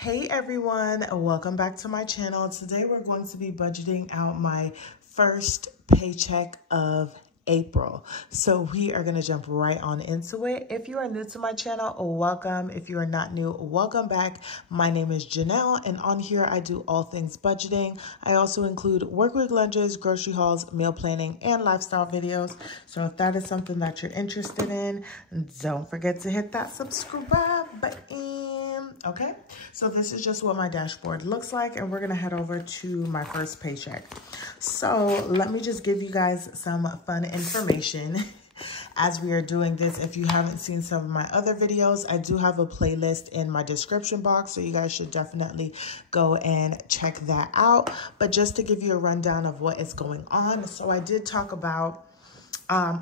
Hey everyone, welcome back to my channel. Today we're going to be budgeting out my first paycheck of April. So we are going to jump right on into it. If you are new to my channel, welcome. If you are not new, welcome back. My name is Janelle, and on here I do all things budgeting. I also include work week lunches, grocery hauls, meal planning, and lifestyle videos. So if that is something that you're interested in, don't forget to hit that subscribe button. Okay, so this is just what my dashboard looks like, and we're gonna head over to my first paycheck. So let me just give you guys some fun information as we are doing this. If you haven't seen some of my other videos, I do have a playlist in my description box, so you guys should definitely go and check that out. But just to give you a rundown of what is going on, so I did talk about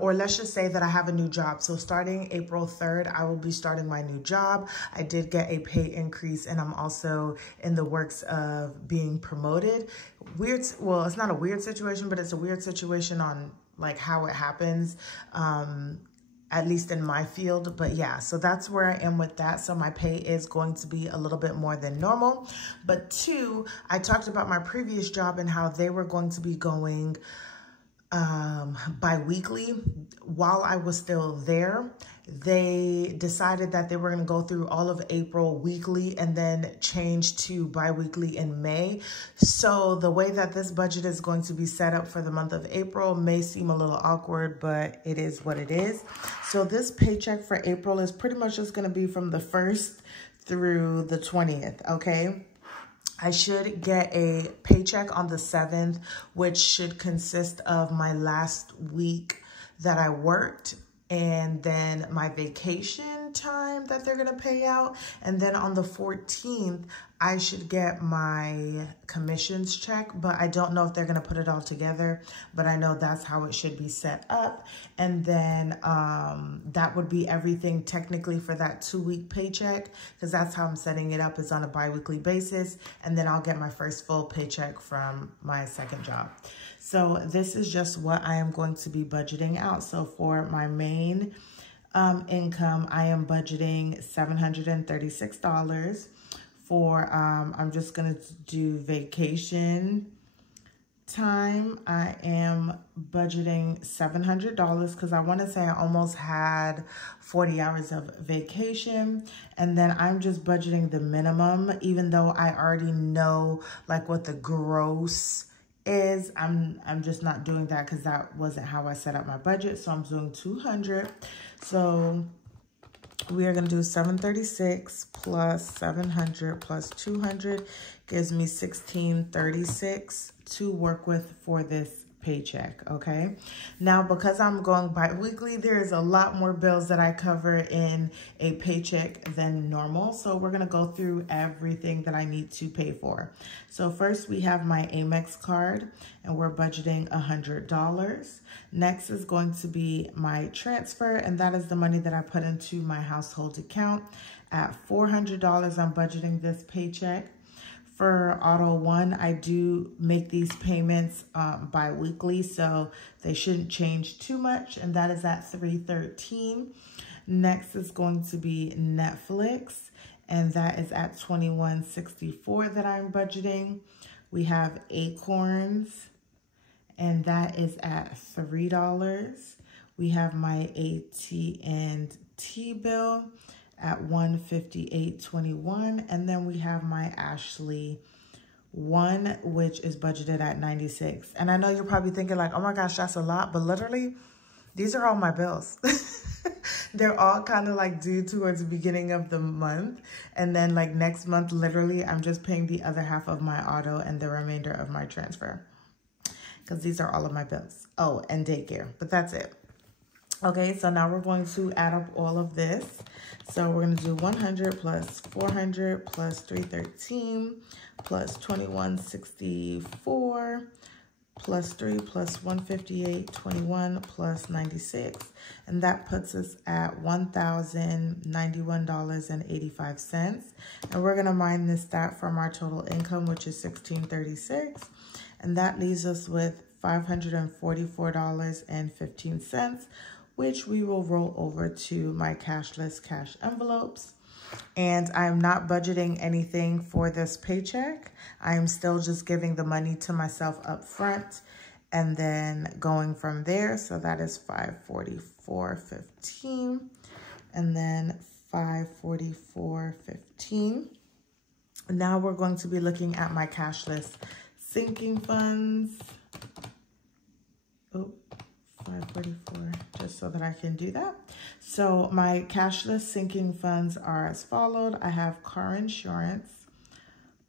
or let's just say that I have a new job. So starting April 3rd, I will be starting my new job. I did get a pay increase, and I'm also in the works of being promoted. Weird, well, it's not a weird situation, but it's a weird situation on like how it happens, at least in my field. But yeah, so that's where I am with that. So my pay is going to be a little bit more than normal. But two, I talked about my previous job and how they were going to be going bi-weekly. While I was still there, they decided that they were going to go through all of April weekly and then change to bi-weekly in May. So the way that this budget is going to be set up for the month of April may seem a little awkward, but it is what it is. So this paycheck for April is pretty much just going to be from the 1st through the 20th, okay? I should get a paycheck on the 7th, which should consist of my last week that I worked and then my vacation time that they're going to pay out. And then on the 14th, I should get my commissions check, but I don't know if they're going to put it all together, but I know that's how it should be set up. And then that would be everything technically for that 2-week paycheck, because that's how I'm setting it up, is on a bi-weekly basis. And then I'll get my first full paycheck from my second job. So this is just what I am going to be budgeting out. So for my main income, I am budgeting $736 for, I'm just going to do vacation time. I am budgeting $700 because I want to say I almost had 40 hours of vacation. And then I'm just budgeting the minimum, even though I already know like what the gross is. I'm just not doing that because that wasn't how I set up my budget. So I'm doing 200. So we are going to do 736 plus 700 plus 200 gives me 1636 to work with for this paycheck, okay? Now, because I'm going bi-weekly, there is a lot more bills that I cover in a paycheck than normal. So we're going to go through everything that I need to pay for. So first we have my Amex card, and we're budgeting $100. Next is going to be my transfer, and that is the money that I put into my household account. At $400, I'm budgeting this paycheck. For Auto One, I do make these payments bi-weekly, so they shouldn't change too much, and that is at $313. Next is going to be Netflix, and that is at $21.64 that I'm budgeting. We have Acorns, and that is at $3. We have my AT&T bill at $158.21, and then we have my Ashley One, which is budgeted at $96. And I know you're probably thinking like, oh my gosh, that's a lot, but literally these are all my bills. They're all kind of like due towards the beginning of the month, and then like next month, literally I'm just paying the other half of my auto and the remainder of my transfer, because these are all of my bills. Oh, and daycare, but that's it. Okay, so now we're going to add up all of this. So we're going to do 100 plus 400 plus 313 plus 2164 plus 3 plus 158.21 plus 96. And that puts us at $1,091.85. And we're going to minus that from our total income, which is $1,636. And that leaves us with $544.15, which we will roll over to my cashless cash envelopes. And I'm not budgeting anything for this paycheck. I'm still just giving the money to myself up front and then going from there. So that is $544.15 and then $544.15. Now we're going to be looking at my cashless sinking funds. Oh, 544, just so that I can do that. So my cashless sinking funds are as followed. I have car insurance,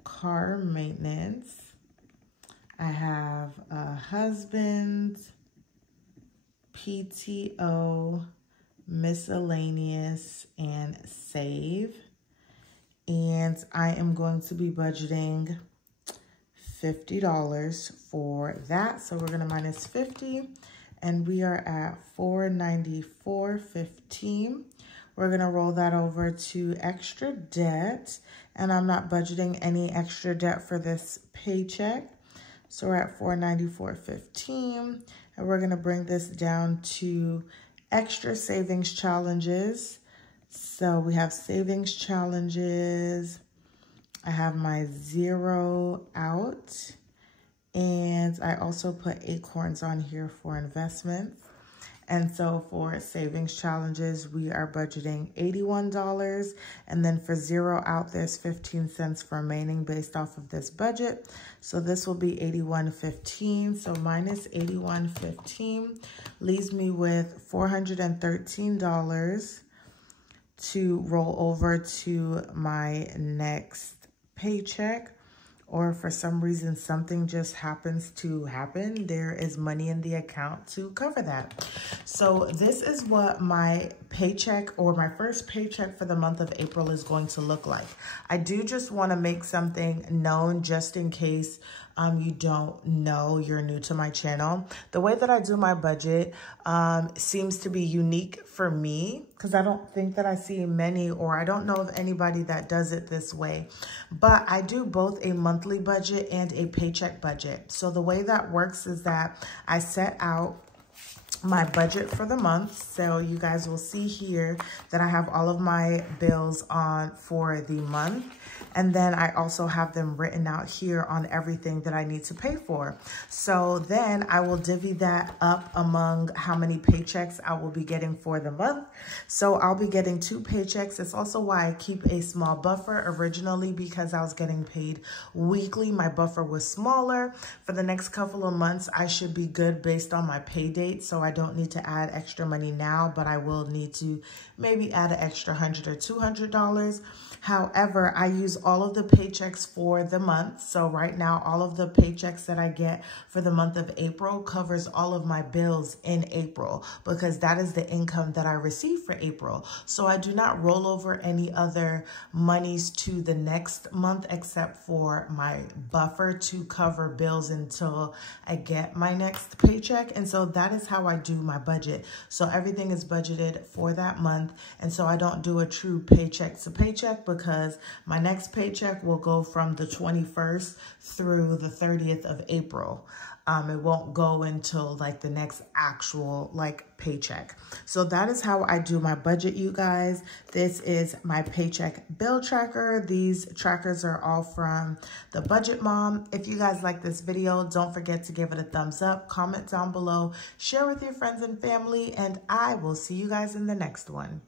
car maintenance. I have a husband, PTO, miscellaneous, and save. And I am going to be budgeting $50 for that. So we're going to minus 50 and we are at $494.15. We're going to roll that over to extra debt, and I'm not budgeting any extra debt for this paycheck. So we're at $494.15, and we're going to bring this down to extra savings challenges. So we have savings challenges. I have my 0 out, and I also put acorns on here for investments. And so for savings challenges, we are budgeting $81. And then for 0 out, there's 15 cents remaining based off of this budget. So this will be $81.15. So minus $81.15 leaves me with $413 to roll over to my next paycheck. Or for some reason, something just happens to happen, there is money in the account to cover that. So this is what my paycheck, or my first paycheck for the month of April, is going to look like. I do just want to make something known just in case you don't know, you're new to my channel. The way that I do my budget seems to be unique for me, because I don't think that I see many, or I don't know of anybody that does it this way. But I do both a monthly budget and a paycheck budget. So the way that works is that I set out my budget for the month. So you guys will see here that I have all of my bills on for the month. And then I also have them written out here on everything that I need to pay for. So then I will divvy that up among how many paychecks I will be getting for the month. So I'll be getting 2 paychecks. It's also why I keep a small buffer. Originally, because I was getting paid weekly, my buffer was smaller. For the next couple of months, I should be good based on my pay date. So I don't need to add extra money now, but I will need to maybe add an extra $100 or $200. However, I use all of the paychecks for the month. So right now, all of the paychecks that I get for the month of April covers all of my bills in April, because that is the income that I receive for April. So I do not roll over any other monies to the next month except for my buffer to cover bills until I get my next paycheck. And so that is how I do my budget. So everything is budgeted for that month. And so I don't do a true paycheck to paycheck, because my next paycheck will go from the 21st through the 30th of April. It won't go until like the next actual paycheck. So that is how I do my budget, you guys. This is my paycheck bill tracker. These trackers are all from the Budget Mom. If you guys like this video, don't forget to give it a thumbs up, comment down below, share with your friends and family, and I will see you guys in the next one.